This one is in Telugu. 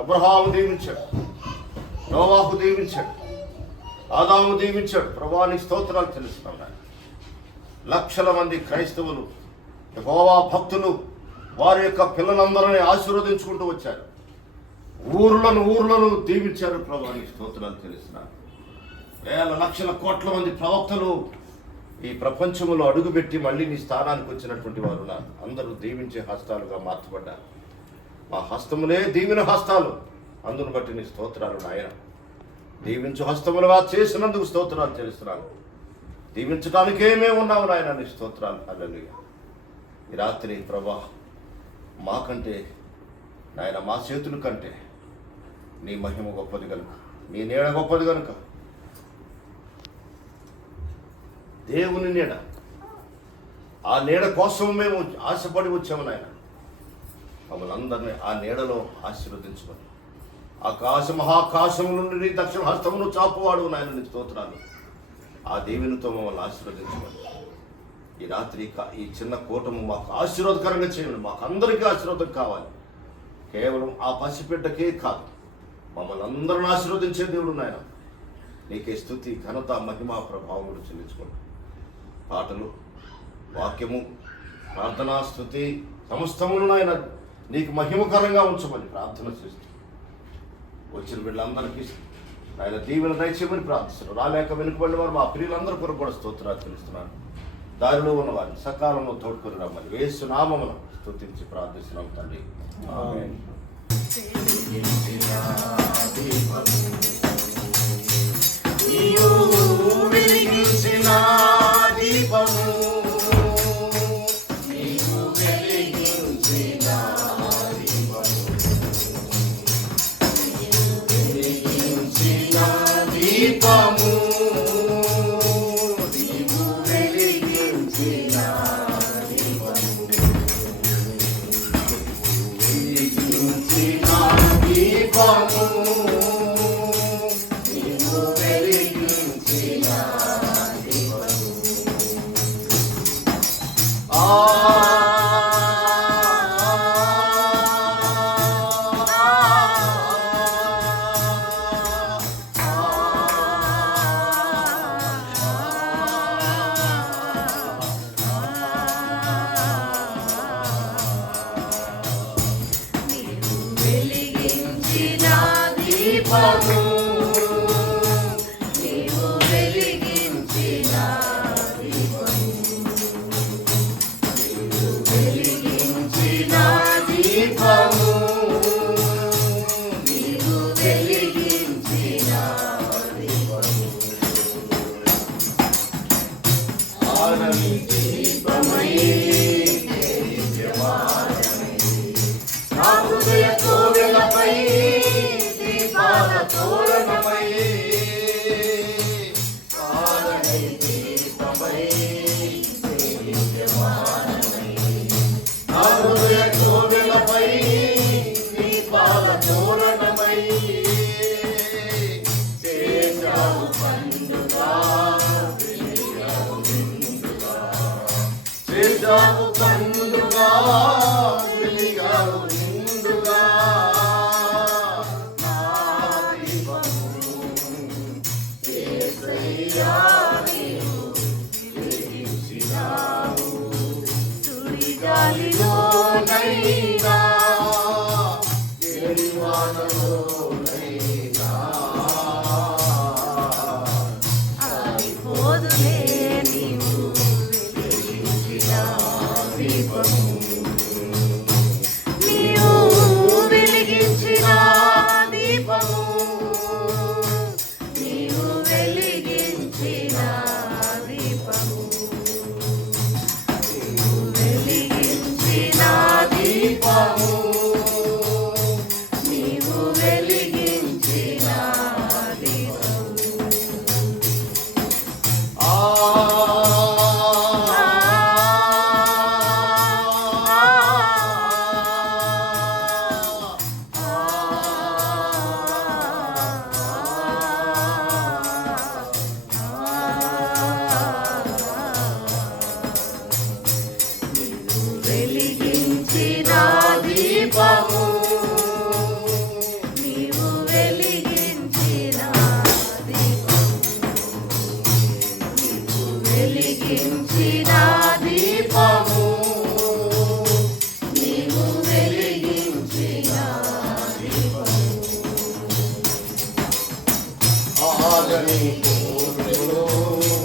అబ్రహాము దీవించాడు, నోవాహు దీవించాడు, ఆదాము దీవించాడు. ప్రభువా నీ స్తోత్రాలు తెలుస్తున్నాను. లక్షల మంది క్రైస్తవులు, యెహోవా భక్తులు వారి యొక్క పిల్లలందరినీ ఆశీర్వదించుకుంటూ వచ్చారు. ఊర్లను దీవించారు. ప్రభువా నీ స్తోత్రాలు తెలుస్తున్నాను. వేల లక్షల కోట్ల మంది ప్రవక్తలు ఈ ప్రపంచంలో అడుగుపెట్టి మళ్ళీ నీ స్థానానికి వచ్చినటువంటి వారు అందరూ దీవించే హస్తాలుగా మార్చబడ్డారు. మా హస్తములే దీవెన హస్తాలు. అందును బట్టి నీ స్తోత్రాలు నాయన. దీవించు హస్తములుగా చేసినందుకు స్తోత్రాలు తెలుస్తున్నాను. దీవించడానికే మేము ఉన్నాము నాయన. నీ స్తోత్రాలు. హల్లెలూయా. ఈ రాత్రి ప్రభా మాకంటే నాయన, మా చేతుల కంటే నీ మహిమ గొప్పది కనుక, నీ నీడ గొప్పది కనుక, దేవుని నీడ, ఆ నీడ కోసం మేము ఆశపడి వచ్చాము నాయన. మమ్మల్ని అందరినీ ఆ నీడలో ఆశీర్వదించుకొని మహాకాశం నుండి నీ దక్షిణ హస్తమును చాపువాడు నాయన. నీ స్తోత్రాలు. ఆ దేవునితో మమ్మల్ని ఆశీర్వదించుకోండి. ఈ రాత్రి ఈ చిన్న కూటము మాకు ఆశీర్వాదకరంగా చేయండి. మాకు అందరికీ ఆశీర్వాదం కావాలి. కేవలం ఆ పసిబిడ్డకే కాదు, మమ్మల్ని అందరిని ఆశీర్వదించే దేవుడు నాయన. నీకే స్తుతి, ఘనత, మహిమ, ప్రభావములు చెల్లించుకోండి. పాటలు, వాక్యము, ప్రార్థనా, స్తుతి సమస్తమును నాయన నీకు మహిమకరంగా ఉంచమని ప్రార్థన చేస్తూ వచ్చిన వీళ్ళందరికీ ఆయన దీవెన దయచేయమని ప్రార్థిస్తున్నారు. రాలేక వెనుకబడిన వారు మా ప్రియులందరూ కొరకు కూడా స్తోత్రాలు తెలుస్తున్నాను. దారిలో ఉన్న వారిని సకాలంలో తోడుకొని రమ్మని యేసు నామమున స్తుతించి ప్రార్థిస్తున్నాం తండ్రి. ఆమేన్. నీవు వెలిగించిన వెలిగించిన దీపము, నీవు వెలిగించిన దీపము, ఆగని